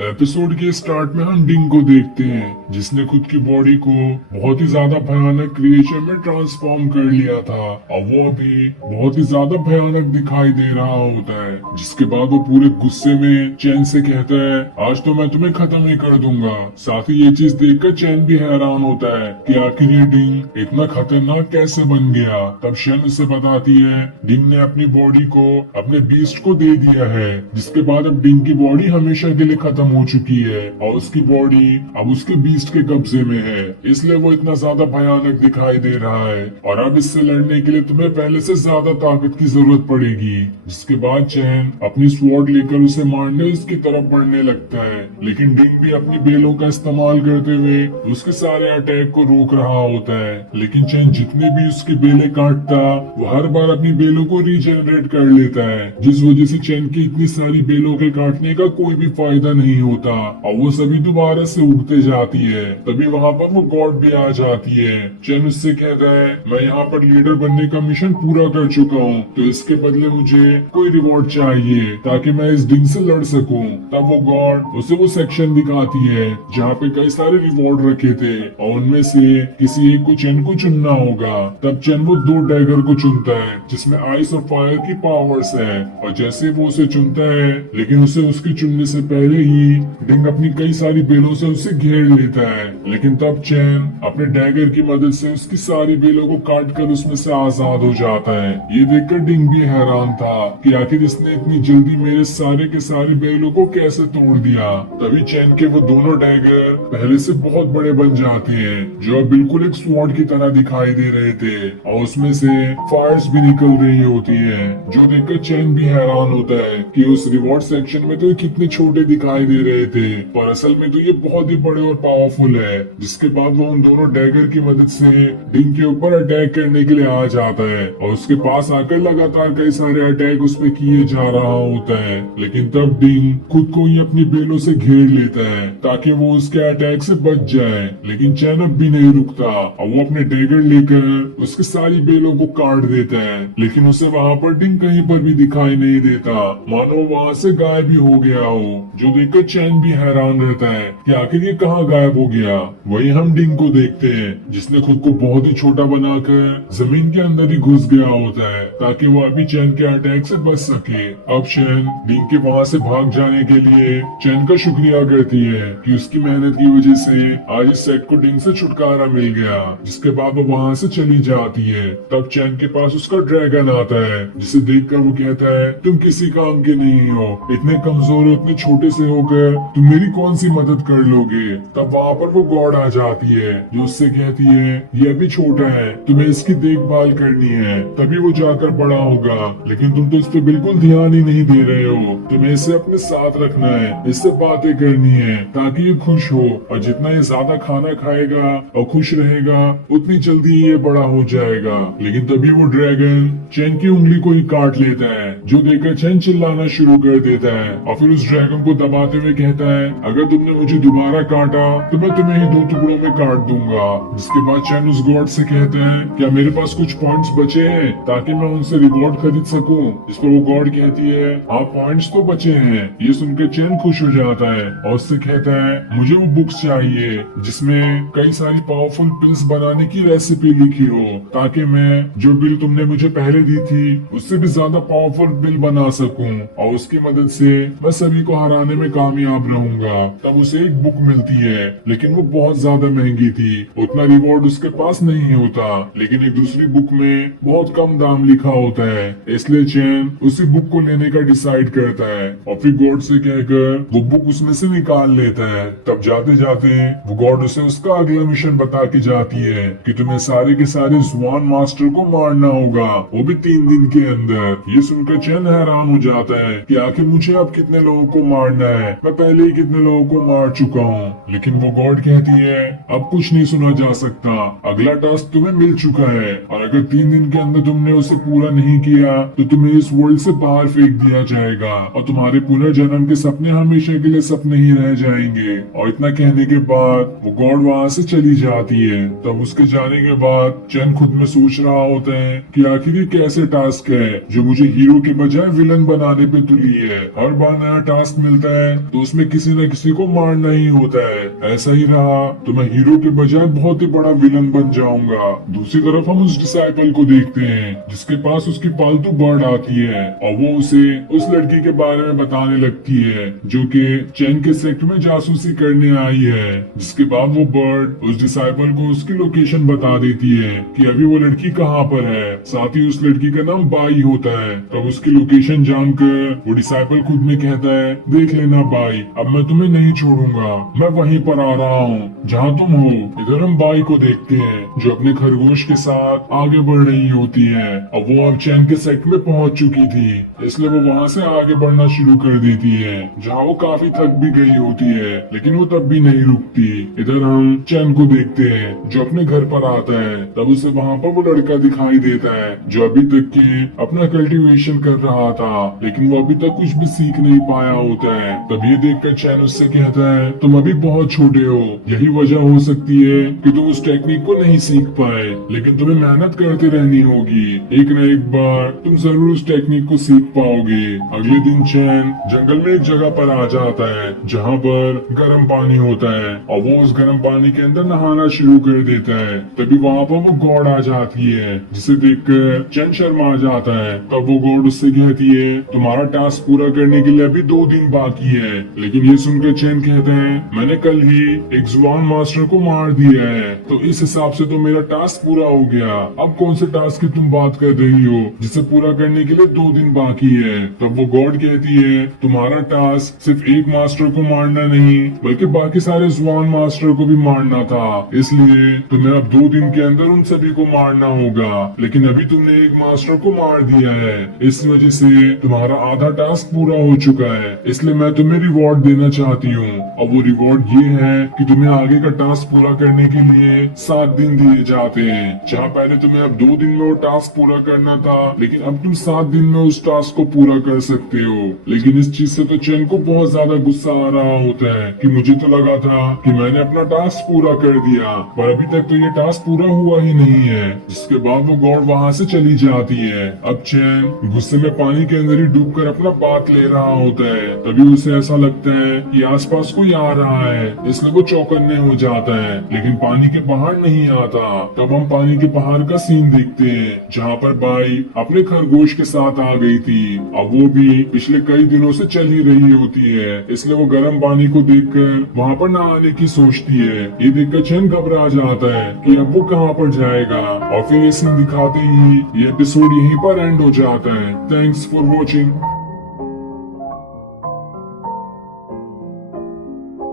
Episode के start में हम डिंग को देखते हैं जिसने खुद की बॉडी को बहुत ही ज्यादा भयानक क्रिएचर में ट्रांसफॉर्म कर लिया था और वो अभी बहुत ही ज्यादा भयानक दिखाई दे रहा होता है। जिसके बाद वो पूरे गुस्से में चैन से कहता है, आज तो मैं तुम्हें खत्म ही कर दूंगा। साथ ही ये चीज देखकर चैन भी हैरान होता है कि आखिर ये डिंग इतना खतरनाक कैसे बन गया। तब शन उसे बताती है डिंग ने अपनी बॉडी को अपने बीस्ट को दे दिया है, जिसके बाद अब डिंग की बॉडी हमेशा के लिए खत्म हो चुकी है और उसकी बॉडी अब उसके बीस्ट के कब्जे में है, इसलिए वो इतना ज्यादा भयानक दिखाई दे रहा है। और अब इससे लड़ने के लिए तुम्हें पहले से ज्यादा ताकत की जरूरत पड़ेगी। जिसके बाद चैन अपनी स्वॉर्ड लेकर उसे मारने उसकी तरफ बढ़ने लगता है, लेकिन डिंग भी अपनी बेलों का इस्तेमाल करते हुए उसके सारे अटैक को रोक रहा होता है। लेकिन चैन जितने भी उसकी बेलें काटता वो हर बार अपनी बेलों को रीजनरेट कर लेता है, जिस वजह से चैन की इतनी सारी बेलों के काटने का कोई भी फायदा नहीं होता और वो सभी दोबारा से उगते जाती है। तभी वहाँ पर वो गॉड भी आ जाती है। चैन उससे कहता है, मैं यहाँ पर लीडर बनने का मिशन पूरा कर चुका हूँ, तो इसके बदले मुझे कोई रिवॉर्ड चाहिए ताकि मैं इस डिंग से लड़ सकूं। तब वो गॉड उसे वो सेक्शन दिखाती है जहाँ पे कई सारे रिवॉर्ड रखे थे और उनमें से किसी एक को चैन को चुनना होगा। तब चैन वो 2 डैगर को चुनता है जिसमें आइस और फायर की पावर्स है, और जैसे वो उसे चुनता है लेकिन उसे उसके चुनने से पहले ही डिंग अपनी कई सारी बेलों से उसे घेर लेता है। लेकिन तब चैन अपने डैगर की मदद से उसकी सारी बेलों को काट कर उसमें से आजाद हो जाता है। ये देखकर डिंग भी हैरान था कि आखिर इसने इतनी जल्दी मेरे सारे के सारे बेलों को कैसे तोड़ दिया। तभी चैन के वो दोनों डैगर पहले से बहुत बड़े बन जाते हैं, जो अब बिल्कुल एक स्वॉर्ड की तरह दिखाई दे रहे थे और उसमें से फायर्स भी निकल रही होती है, जो देखकर चैन भी हैरान होता है कि उस रिवॉर्ड सेक्शन में तो ये कितने छोटे दिखाई दे रहे थे, पर असल में तो ये बहुत ही बड़े और पावरफुल है। जिसके बाद वो उन दोनों डैगर की मदद से डिंग के ऊपर अटैक करने के लिए आ जाता है और उसके पास आकर लगातार कई सारे अटैक उस पे किए जा रहा होता है। लेकिन तब डिंग खुद को ही अपनी बेलों से घेर लेता है ताकि वो उसके अटैक से बच जाए। लेकिन चैन अब भी नहीं रुकता और वो अपने डैगर लेकर उसकी सारी बेलों को काट देता है, लेकिन उसे वहाँ पर डिंग कहीं पर भी दिखाई नहीं देता, मानो वहाँ से गायब भी हो गया हो। जो देखकर चैन भी हैरान रहता है कि आखिर ये कहाँ गायब हो गया। वही हम डिंग को देखते हैं जिसने खुद को बहुत ही छोटा बनाकर जमीन के अंदर ही घुस गया होता है ताकि वो अभी चैन के अटैक से बच सके। अब चैन डिंग के वहाँ से भाग जाने के लिए चैन का शुक्रिया करती है कि उसकी मेहनत की वजह से आज इस सेट को डिंग से छुटकारा मिल गया। जिसके बाद वो वहाँ से चली जाती है। तब चैन के पास उसका ड्रैगन आता है जिसे देखकर वो कहता है, तुम किसी काम के नहीं हो, इतने कमजोर हो, इतने छोटे से होकर तुम मेरी कौन सी मदद कर लोगे। तब वहाँ पर वो गॉड आ जाती है जो उससे कहती है, ये अभी छोटा है, तुम्हें इसकी देखभाल करनी है, तभी वो जाकर बड़ा होगा, लेकिन तुम तो इस पे बिल्कुल ध्यान ही नहीं दे रहे हो। तुम्हें इसे अपने साथ रखना है, इससे बातें करनी है ताकि ये खुश हो, और जितना ये ज्यादा खाना खाएगा और खुश रहेगा उतनी जल्दी ये बड़ा हो जाएगा। लेकिन तभी वो ड्रैगन चैन की उंगली को ही काट लेता है, जो देखकर चैन चिल्लाना शुरू कर देता है और फिर उस ड्रैगन को दबाते हुए कहता है, अगर तुमने मुझे दोबारा काटा तो मैं तुम्हें ही 2 टुकड़ों में काट दूंगा। जिसके बाद चैन उस गॉड से कहता है, क्या मेरे पास कुछ पॉइंट्स बचे हैं ताकि मैं उनसे रिवॉर्ड खरीद सकूं। इस पर वो गॉड कहती है, हाँ पॉइंट्स तो बचे हैं। ये सुनकर चैन खुश हो जाता है और उससे कहता है, मुझे वो बुक्स चाहिए जिसमें कई सारी पावरफुल पिल्स बनाने की रेसिपी लिखी हो, ताकि मैं जो बिल तुमने मुझे पहले दी थी उससे भी ज्यादा पावरफुल बिल बना सकूं और उसकी मदद से मैं सभी को हराने में कामयाब रहूंगा। तब उसे एक बुक मिलती है, लेकिन वो बहुत ज्यादा महंगी थी, उतना रिवॉर्ड उसके पास नहीं होता, लेकिन एक दूसरी बुक में बहुत कम दाम लिखा होता है, इसलिए चैन उसी बुक को लेने का डिसाइड करता है और फिर गॉड से कहकर वो बुक उसमें से निकाल लेता है। तब जाते जाते वो गॉड उसे उसका अगला मिशन बता के जाती है कि तुम्हें सारे के सारे जुआन मास्टर को मारना होगा, वो भी 3 दिन के अंदर। ये सुनकर चैन हैरान हो जाता है कि आखिर मुझे अब कितने लोगों को मारना है, मैं पहले ही कितने लोगों को मार चुका हूँ। लेकिन वो गॉड कहती है, अब कुछ नहीं सुना जा सकता, अगला टास्क तुम्हें मिल चुका है और अगर 3 दिन के अंदर तुमने उसे पूरा नहीं किया तो तुम्हें इस वर्ल्ड से बाहर फेंक दिया जाएगा और तुम्हारे पुनर्जन्म के सपने हमेशा के लिए सपने ही रह जाएंगे। और इतना कहने के बाद वो गॉड वहाँ से चली जाती है। तब उसके जाने के बाद चैन खुद में सोच रहा होता है कि आखिर ये कैसे टास्क है जो मुझे हीरो के बजाय विलन बनाने पे तुली है। हर बार नया टास्क मिलता है तो उसमें किसी न किसी को मारना ही होता है। ऐसा ही रहा तो मैं हीरो के बजाय बहुत ही बड़ा विलन बन जाऊंगा। दूसरी तरफ हम उस डिसाइपल को देखते हैं जिसके पास उसकी पालतू बर्ड आती है और वो उसे उस लड़की के बारे में बताने लगती है जो कि चैन के सेक्ट में जासूसी करने आई है। जिसके बाद वो बर्ड उस डिसाइपल को उसकी लोकेशन बता देती है कि अभी वो लड़की कहाँ पर है। साथ ही उस लड़की का नाम बाई होता है। तब उसकी लोकेशन जानकर वो डिसाइपल खुद में कहता है, देख लेना बाई, अब मैं तुम्हें नहीं छोड़ूंगा, मैं वहीं पर आ रहा हूँ जहाँ तुम हो। इधर हम बाई को देखते हैं जो अपने खरगोश के साथ आगे बढ़ रही होती है। अब वो अब चैन के सेक्ट में पहुंच चुकी थी, इसलिए वो वहां से आगे बढ़ना शुरू कर देती है जहाँ वो काफी थक भी गई होती है, लेकिन वो तब भी नहीं रुकती। इधर हम चैन को देखते हैं जो अपने घर पर आता है। तब उसे वहाँ पर वो लड़का दिखाई देता है जो अभी तक के अपना कल्टीवेशन कर रहा था, लेकिन वो अभी तक कुछ भी सीख नहीं पाया होता है। तब ये देखकर चैन उससे कहता है, तुम अभी बहुत छोटे हो, यही वजह हो सकती है कि तुम उस टेक्निक को नहीं सीख पाए, लेकिन तुम्हें मेहनत करते रहनी होगी। एक न एक बार तुम जरूर उस टेक्निक को सीख पाओगे। अगले दिन चैन जंगल में एक जगह पर आ जाता है जहाँ पर गर्म पानी होता है और वो उस गर्म पानी के अंदर नहाना शुरू कर देता है। तभी वहाँ पर वो गॉड आ जाती है जिसे देखकर चैन शर्मा जाता है। तब वो गॉड उससे कहती है, तुम्हारा टास्क पूरा करने के लिए अभी 2 दिन बाकी है। लेकिन ये सुनकर चैन कहते हैं, मैंने कल ही एक जुआन मास्टर को मार दिया है, तो इस हिसाब से तो मेरा टास्क पूरा हो गया। अब कौन से टास्क की तुम बात कर रही हो जिसे पूरा करने के लिए 2 दिन बाकी है। तब वो गॉड कहती है, तुम्हारा टास्क सिर्फ एक मास्टर को मारना नहीं बल्कि बाकी सारे जुआन मास्टर को भी मारना था, इसलिए तुम्हें अब 2 दिन के अंदर उन सभी को मारना होगा। लेकिन अभी तुमने एक मास्टर को मार दिया है, इस वजह से तुम्हारा आधा टास्क पूरा हो चुका है, इसलिए मैं तुम्हें रिवॉर्ड देना चाहती हूँ। अब वो रिवॉर्ड ये है कि तुम्हें आगे का टास्क पूरा करने के लिए 7 दिन दिए जाते हैं। जहाँ पहले तुम्हें अब 2 दिन में वो टास्क पूरा करना था, लेकिन अब तुम 7 दिन में उस टास्क को पूरा कर सकते हो। लेकिन इस चीज से तो चैन को बहुत ज्यादा गुस्सा आ रहा होता है कि मुझे तो लगा था कि मैंने अपना टास्क पूरा कर दिया, पर अभी तक तो ये टास्क पूरा हुआ ही नहीं है। जिसके बाद वो गॉड वहाँ से चली जाती है। अब चैन गुस्से में पानी के अंदर ही डूबकर अपना बात ले रहा होता है। तभी उसे ऐसा लगता है कि आसपास कोई आ रहा है, इसलिए वो चौकन्ने हो जाता है, लेकिन पानी के बाहर नहीं आता। तब हम पानी के बाहर का सीन देखते हैं जहाँ पर बाई अपने खरगोश के साथ आ गई थी। अब वो भी पिछले कई दिनों से चल ही रही होती है, इसलिए वो गर्म पानी को देखकर वहाँ पर नहाने की सोचती है। ये देखकर चैन घबरा जाता है कि अब वो कहाँ पर जाएगा, और फिर ये सीन दिखाते ही ये एपिसोड यहीं पर एंड हो जाता है। Thanks for watching.